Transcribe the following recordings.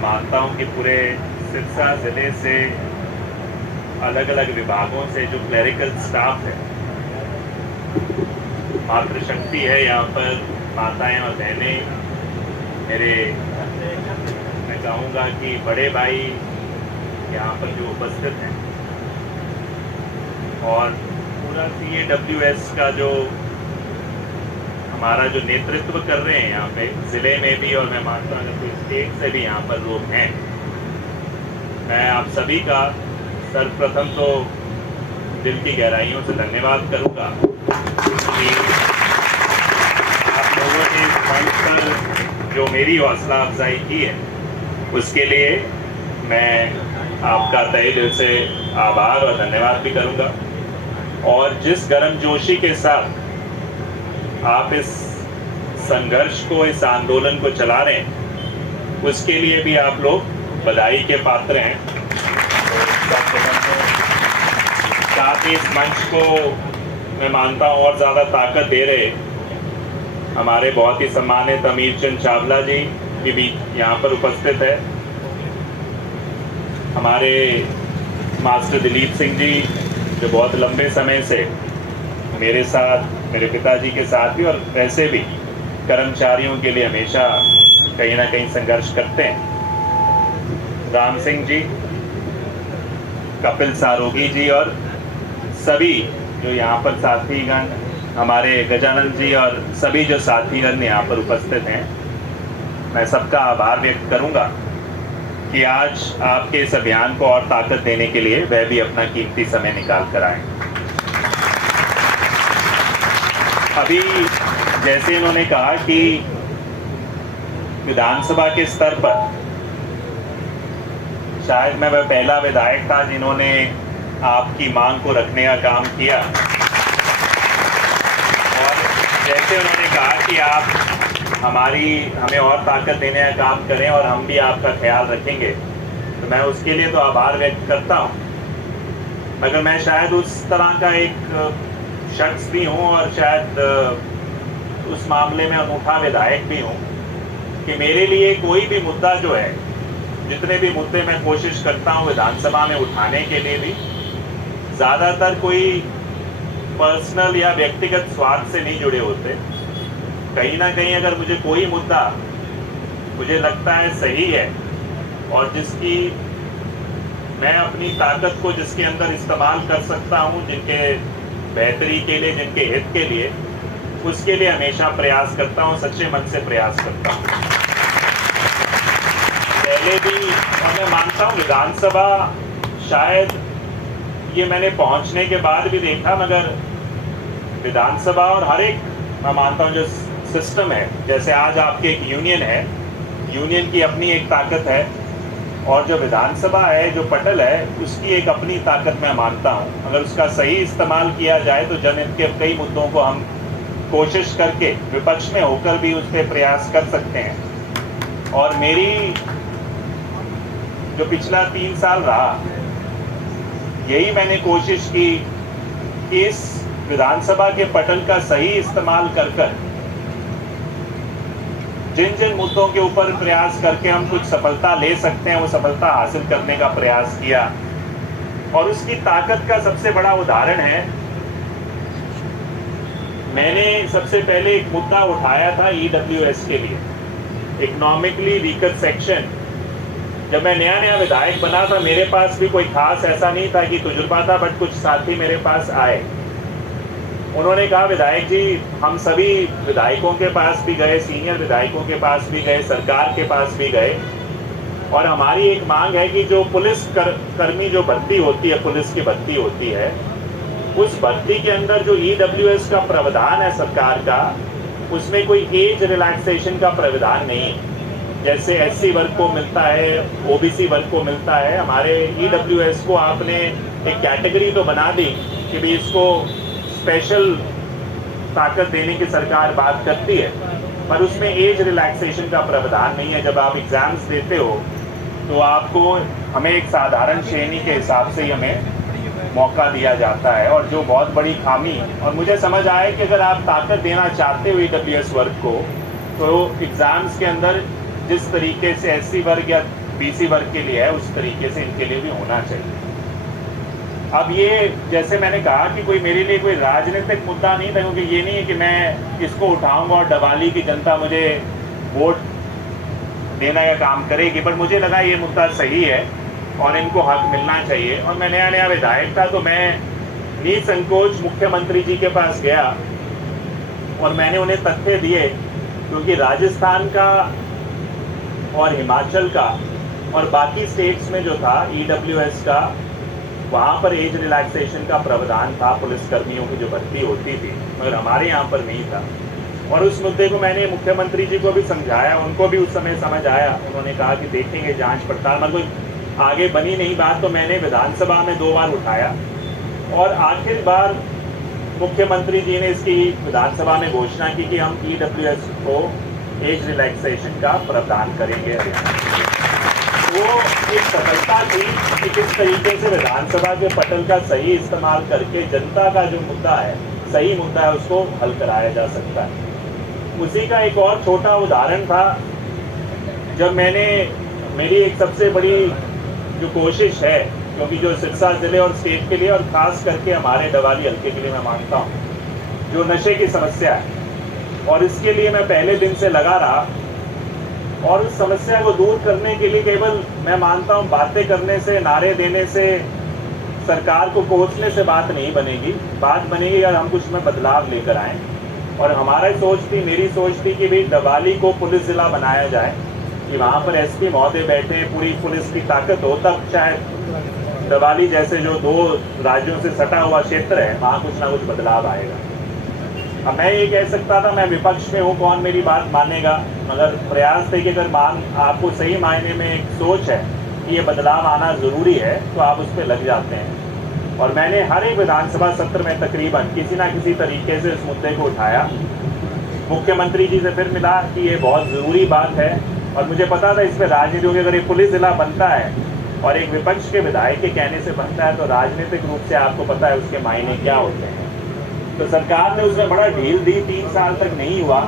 मैं मानता हूं कि पूरे सिरसा ज़िले से अलग अलग विभागों से जो क्लरिकल स्टाफ है, मातृशक्ति है यहाँ पर, माताएं और बहनें, मेरे मैं कहूँगा कि बड़े भाई यहाँ पर जो उपस्थित हैं, और पूरा CAWS का जो हमारा जो नेतृत्व कर रहे हैं यहाँ पे ज़िले में भी, और मैं मानता हूँ कि स्टेट से भी यहाँ पर लोग हैं। मैं आप सभी का सर्वप्रथम तो दिल की गहराइयों से धन्यवाद करूँगा कि आप लोगों ने इस मंच पर जो मेरी हौसला अफजाई की है, उसके लिए मैं आपका तहे दिल से आभार और धन्यवाद भी करूँगा। और जिस गर्मजोशी के साथ आप इस संघर्ष को, इस आंदोलन को चला रहे हैं, उसके लिए भी आप लोग बधाई के पात्र हैं। साथ ही इस मंच को मैं मानता हूँ और ज़्यादा ताकत दे रहे हमारे बहुत ही सम्मानित अमीर चंद चावला जी की भी यहाँ पर उपस्थित है, हमारे मास्टर दिलीप सिंह जी जो बहुत लंबे समय से मेरे साथ, मेरे पिताजी के साथ भी और वैसे भी कर्मचारियों के लिए हमेशा कहीं ना कहीं संघर्ष करते हैं, राम सिंह जी, कपिल सारोगी जी और सभी जो यहाँ पर साथीगण, हमारे गजानंद जी और सभी जो साथीगण यहाँ पर उपस्थित हैं, मैं सबका आभार व्यक्त करूँगा कि आज आपके इस अभियान को और ताकत देने के लिए वह भी अपना कीमती समय निकाल कर आए। अभी जैसे इन्होंने कहा कि विधानसभा के स्तर पर शायद मैं वह पहला विधायक था जिन्होंने आपकी मांग को रखने का काम किया, और जैसे उन्होंने कहा कि आप हमें और ताकत देने का काम करें और हम भी आपका ख्याल रखेंगे, तो मैं उसके लिए तो आभार व्यक्त करता हूँ। मगर मैं शायद उस तरह का एक शख्स भी हूँ और शायद उस मामले में अनूठा विधायक भी हूँ कि मेरे लिए कोई भी मुद्दा जो है, जितने भी मुद्दे मैं कोशिश करता हूँ विधानसभा में उठाने के लिए भी, ज़्यादातर कोई पर्सनल या व्यक्तिगत स्वार्थ से नहीं जुड़े होते। कहीं ना कहीं अगर मुझे कोई मुद्दा मुझे लगता है सही है और जिसकी मैं अपनी ताकत को जिसके अंदर इस्तेमाल कर सकता हूँ, जिनके बेहतरी के लिए, जिनके हित के लिए, उसके लिए हमेशा प्रयास करता हूँ, सच्चे मन से प्रयास करता हूँ। पहले भी, और मैं मानता हूँ विधानसभा, शायद ये मैंने पहुँचने के बाद भी देखा, मगर विधानसभा और हर एक, मैं मानता हूँ जो सिस्टम है, जैसे आज आपके एक यूनियन है, यूनियन की अपनी एक ताकत है, और जो विधानसभा है, जो पटल है, उसकी एक अपनी ताकत मैं मानता हूँ। अगर उसका सही इस्तेमाल किया जाए तो जनहित के कई मुद्दों को हम कोशिश करके विपक्ष में होकर भी उस पर प्रयास कर सकते हैं। और मेरी जो पिछला 3 साल रहा, यही मैंने कोशिश की कि इस विधानसभा के पटल का सही इस्तेमाल कर जिन जिन मुद्दों के ऊपर प्रयास करके हम कुछ सफलता ले सकते हैं, वो सफलता हासिल करने का प्रयास किया। और उसकी ताकत का सबसे बड़ा उदाहरण है, मैंने सबसे पहले एक मुद्दा उठाया था EWS के लिए, इकोनॉमिकली वीकर सेक्शन। जब मैं नया विधायक बना था, मेरे पास भी कोई खास ऐसा नहीं था कि तजुर्बा था, बट कुछ साथी मेरे पास आए, उन्होंने कहा विधायक जी, हम सभी विधायकों के पास भी गए, सीनियर विधायकों के पास भी गए, सरकार के पास भी गए, और हमारी एक मांग है कि जो पुलिस कर्मी जो भर्ती होती है, पुलिस की भर्ती होती है, उस भर्ती के अंदर जो EWS का प्रावधान है सरकार का, उसमें कोई एज रिलैक्सेशन का प्रावधान नहीं है। जैसे SC वर्ग को मिलता है, OBC वर्ग को मिलता है, हमारे EWS को आपने एक कैटेगरी तो बना दी कि भी इसको स्पेशल ताकत देने की सरकार बात करती है, पर उसमें एज रिलैक्सेशन का प्रावधान नहीं है। जब आप एग्जाम्स देते हो तो आपको, हमें एक साधारण श्रेणी के हिसाब से ही हमें मौका दिया जाता है, और जो बहुत बड़ी खामी, और मुझे समझ आया कि अगर आप ताकत देना चाहते हो EWS वर्ग को, तो एग्ज़ाम्स के अंदर जिस तरीके से SC वर्ग या बीसी वर्ग के लिए है उस तरीके से इनके लिए भी होना चाहिए। अब ये जैसे मैंने कहा कि कोई मेरे लिए कोई राजनीतिक मुद्दा नहीं था, क्योंकि ये नहीं है कि मैं इसको उठाऊंगा और डवाली की जनता मुझे वोट देने का काम करेगी, पर मुझे लगा ये मुद्दा सही है और इनको हक मिलना चाहिए। और मैं नया विधायक था तो मैं निसंकोच मुख्यमंत्री जी के पास गया और मैंने उन्हें तथ्य दिए, क्योंकि राजस्थान का और हिमाचल का और बाकी स्टेट्स में जो था EWS का, वहाँ पर एज रिलैक्सेशन का प्रावधान था पुलिस कर्मियों की जो भर्ती होती थी, मगर हमारे यहाँ पर नहीं था। और उस मुद्दे को मैंने मुख्यमंत्री जी को भी समझाया, उनको भी उस समय समझ आया। उन्होंने कहा कि देखेंगे जांच पड़ताल, मगर कोई आगे बनी नहीं बात, तो मैंने विधानसभा में 2 बार उठाया और आखिर बार मुख्यमंत्री जी ने इसकी विधानसभा में घोषणा की कि हम EWS को एज रिलैक्सेशन का प्रावधान करेंगे। वो एक सफलता थी कि किस तरीके से विधानसभा के पटल का सही इस्तेमाल करके जनता का जो मुद्दा है, सही मुद्दा है, उसको हल कराया जा सकता है। उसी का एक और छोटा उदाहरण था, जब मेरी एक सबसे बड़ी जो कोशिश है, क्योंकि जो सिरसा जिले और स्टेट के लिए और खास करके हमारे डवाली हल्के के लिए मैं मानता हूँ, जो नशे की समस्या है, और इसके लिए मैं पहले दिन से लगा रहा। और उस समस्या को दूर करने के लिए केवल मैं मानता हूँ बातें करने से, नारे देने से, सरकार को कोसने से बात नहीं बनेगी। बात बनेगी अगर हम कुछ में बदलाव लेकर आएँ। और हमारा मेरी सोच थी कि भाई डवाली को पुलिस जिला बनाया जाए, कि वहाँ पर SP महोदय बैठे, पूरी पुलिस की ताकत हो, तब शायद डवाली जैसे जो 2 राज्यों से सटा हुआ क्षेत्र है, वहाँ कुछ ना कुछ बदलाव आएगा। अब मैं ये कह सकता था मैं विपक्ष में हूँ, कौन मेरी बात मानेगा, मगर प्रयास थे कि अगर आपको सही मायने में एक सोच है कि ये बदलाव आना ज़रूरी है, तो आप उस पर लग जाते हैं। और मैंने हर एक विधानसभा सत्र में तकरीबन किसी ना किसी तरीके से इस मुद्दे को उठाया। मुख्यमंत्री जी से फिर मिला कि ये बहुत ज़रूरी बात है, और मुझे पता था इस पर राजनीति होगी। अगर ये पुलिस जिला बनता है और एक विपक्ष के विधायक के कहने से बनता है, तो राजनीतिक रूप से आपको पता है उसके मायने क्या होते हैं। तो सरकार ने उसमें बड़ा ढील दी, 3 साल तक नहीं हुआ।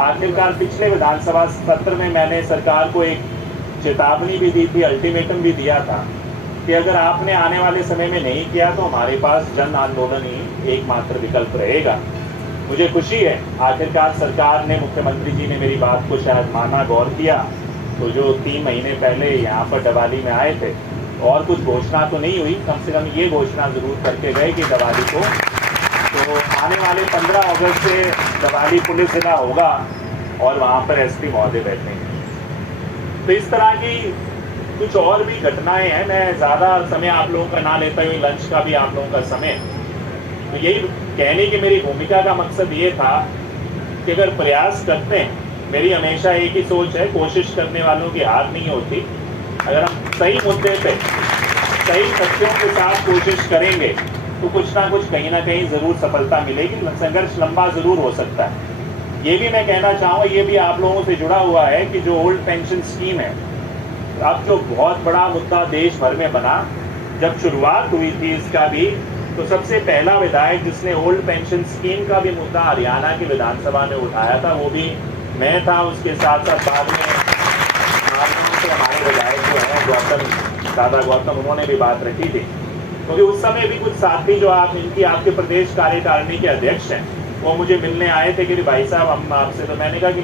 आखिरकार पिछले विधानसभा सत्र में मैंने सरकार को एक चेतावनी भी दी थी, अल्टीमेटम भी दिया था कि अगर आपने आने वाले समय में नहीं किया तो हमारे पास जन आंदोलन ही एकमात्र विकल्प रहेगा। मुझे खुशी है आखिरकार सरकार ने, मुख्यमंत्री जी ने मेरी बात को शायद माना, गौर किया। तो जो 3 महीने पहले यहाँ पर डवाली में आए थे, और कुछ घोषणा तो नहीं हुई, कम से कम ये घोषणा ज़रूर करके गए कि डवाली को तो आने वाले 15 अगस्त से डवाली पुलिस जिला होगा और वहाँ पर SP महोदय बैठेंगे। तो इस तरह की कुछ और भी घटनाएं हैं। मैं ज़्यादा समय आप लोगों का ना लेता हुई, लंच का भी आप लोगों का समय, तो यही कहने की मेरी भूमिका का मकसद ये था कि अगर प्रयास करते हैं, मेरी हमेशा एक ही सोच है, कोशिश करने वालों की हार नहीं होती। अगर हम सही मुद्दे पे सही तथ्यों के साथ कोशिश करेंगे तो कुछ ना कुछ कहीं ना कहीं ज़रूर सफलता मिलेगी। संघर्ष लंबा ज़रूर हो सकता है। ये भी मैं कहना चाहूँगा, ये भी आप लोगों से जुड़ा हुआ है कि जो ओल्ड पेंशन स्कीम है, अब जो बहुत बड़ा मुद्दा देश भर में बना, जब शुरुआत हुई थी इसका भी, तो सबसे पहला विधायक जिसने ओल्ड पेंशन स्कीम का भी मुद्दा हरियाणा की विधानसभा में उठाया था, वो भी मैं था। उसके साथ साथ बाद में हमारे विधायक जो हैं दादा गौतम, उन्होंने भी बात रखी थी। क्योंकि उस समय भी कुछ साथी जो आपके प्रदेश कार्यकारिणी के अध्यक्ष हैं, वो मुझे मिलने आए थे कि भाई साहब हम आपसे, तो मैंने कहा कि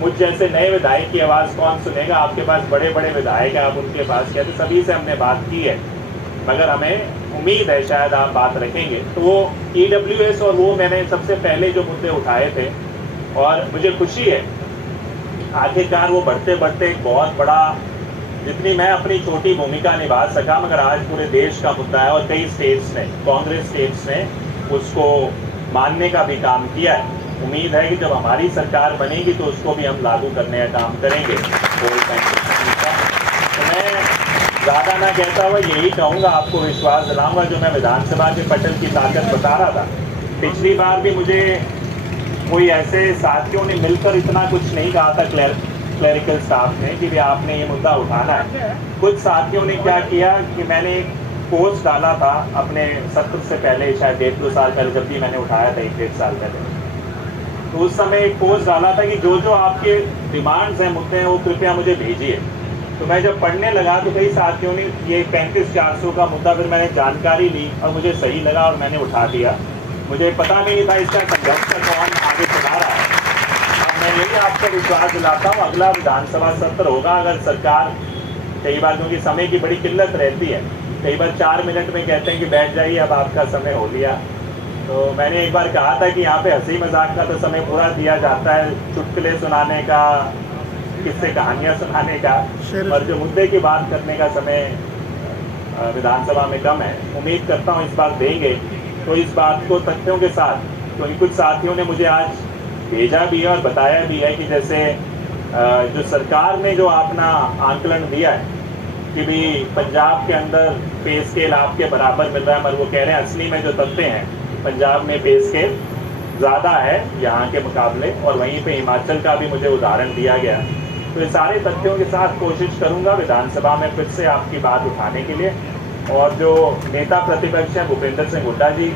मुझ जैसे नए विधायक की आवाज़ कौन सुनेगा, आपके पास बड़े बड़े विधायक हैं, आप उनके पास कहते, सभी से हमने बात की है, मगर हमें उम्मीद है शायद आप बात रखेंगे। तो वो EWS और वो मैंने सबसे पहले जो मुद्दे उठाए थे, और मुझे खुशी है आखिरकार वो बढ़ते बढ़ते एक बहुत बड़ा, जितनी मैं अपनी छोटी भूमिका निभा सका, मगर आज पूरे देश का मुद्दा है। और कई स्टेट्स ने, कांग्रेस स्टेट्स ने उसको मानने का भी काम किया है। उम्मीद है कि जब हमारी सरकार बनेगी तो उसको भी हम लागू करने का काम करेंगे। तो मैं ज़्यादा ना कहता हुआ यही कहूँगा, आपको विश्वास दिलाऊंगा, जो मैं विधानसभा के पटल की ताकत बता रहा था, पिछली बार भी मुझे कोई ऐसे साथियों ने मिलकर इतना कुछ नहीं कहा था, क्लरिकल स्टाफ ने, कि भी आपने ये मुद्दा उठाना है। कुछ साथियों ने क्या किया कि मैंने एक पोस्ट डाला था अपने सत्र से पहले, शायद 1-2 साल पहले, जब भी मैंने उठाया था 1-1.5 साल पहले, तो उस समय एक पोस्ट डाला था कि जो जो आपके डिमांड्स हैं, मुद्दे हैं, वो कृपया मुझे भेजिए। तो मैं जब पढ़ने लगा तो कई साथियों ने ये 35-400 का मुद्दा फिर मैंने जानकारी ली और मुझे सही लगा और मैंने उठा दिया। मुझे पता भी नहीं था इसका संघर्ष का कौन आगे चला रहा है। अब मैं यही आपको विश्वास दिलाता हूँ, अगला विधानसभा सत्र होगा, अगर सरकार, कई बार क्योंकि समय की बड़ी किल्लत रहती है, कई बार 4 मिनट में कहते हैं कि बैठ जाइए अब आपका समय हो लिया। तो मैंने एक बार कहा था कि यहाँ पे हंसी मजाक का तो समय पूरा दिया जाता है, चुटकुले सुनाने का, किस्से कहानियाँ सुनाने का, और जो मुद्दे की बात करने का समय विधानसभा में कम है। उम्मीद करता हूँ इस बार देंगे तो इस बात को तथ्यों के साथ, क्योंकि कुछ साथियों ने मुझे आज भेजा भी है और बताया भी है कि जैसे जो सरकार ने जो अपना आंकलन दिया है कि भी पंजाब के अंदर पे स्केल आपके बराबर मिल रहा है, मगर वो कह रहे हैं असली में जो तथ्य हैं पंजाब में पे स्केल ज़्यादा है यहाँ के मुकाबले, और वहीं पे हिमाचल का भी मुझे उदाहरण दिया गया। तो ये सारे तथ्यों के साथ कोशिश करूँगा विधानसभा में फिर से आपकी बात उठाने के लिए। और जो नेता प्रतिपक्ष हैं भूपेंद्र सिंह हुड्डा जी,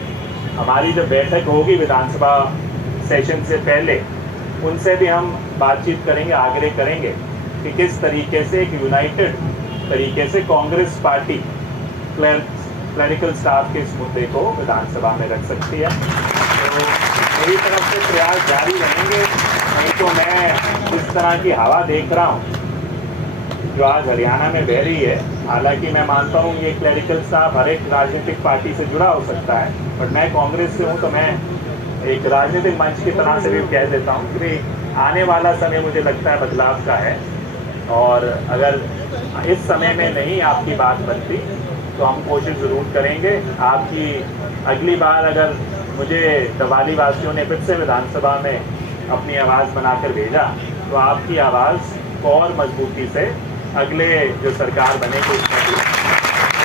हमारी जब बैठक होगी विधानसभा सेशन से पहले, उनसे भी हम बातचीत करेंगे, आग्रह करेंगे कि किस तरीके से एक यूनाइटेड तरीके से कांग्रेस पार्टी क्लरिकल स्टाफ के इस मुद्दे को विधानसभा में रख सकती है। तो मेरी तरफ से प्रयास जारी रहेंगे। नहीं तो मैं इस तरह की हवा देख रहा हूँ जो आज हरियाणा में बह रही है, हालांकि मैं मानता हूँ ये क्लरिकल स्टाफ हर एक राजनीतिक पार्टी से जुड़ा हो सकता है, बट मैं कांग्रेस से हूँ तो मैं एक राजनीतिक मंच की तरह से भी कह देता हूँ कि आने वाला समय मुझे लगता है बदलाव का है, और अगर इस समय में नहीं आपकी बात बनती तो हम कोशिश ज़रूर करेंगे। आपकी अगली बार अगर मुझे दवाली वासियों ने फिर से विधानसभा में अपनी आवाज़ बनाकर भेजा तो आपकी आवाज़ को और मजबूती से अगले जो सरकार बनेगी उसमें भी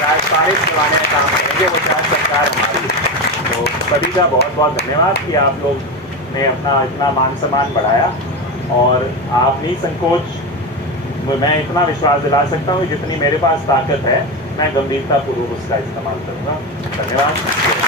पारित करवाने का काम करेंगे, वो चाहे सरकार हमारी। तो सभी का बहुत बहुत धन्यवाद कि आप लोग ने अपना इतना मान सम्मान बढ़ाया, और आप निसंकोच, मैं इतना विश्वास दिला सकता हूँ जितनी मेरे पास ताकत है मैं गंभीरतापूर्वक उसका इस्तेमाल करूँगा। धन्यवाद।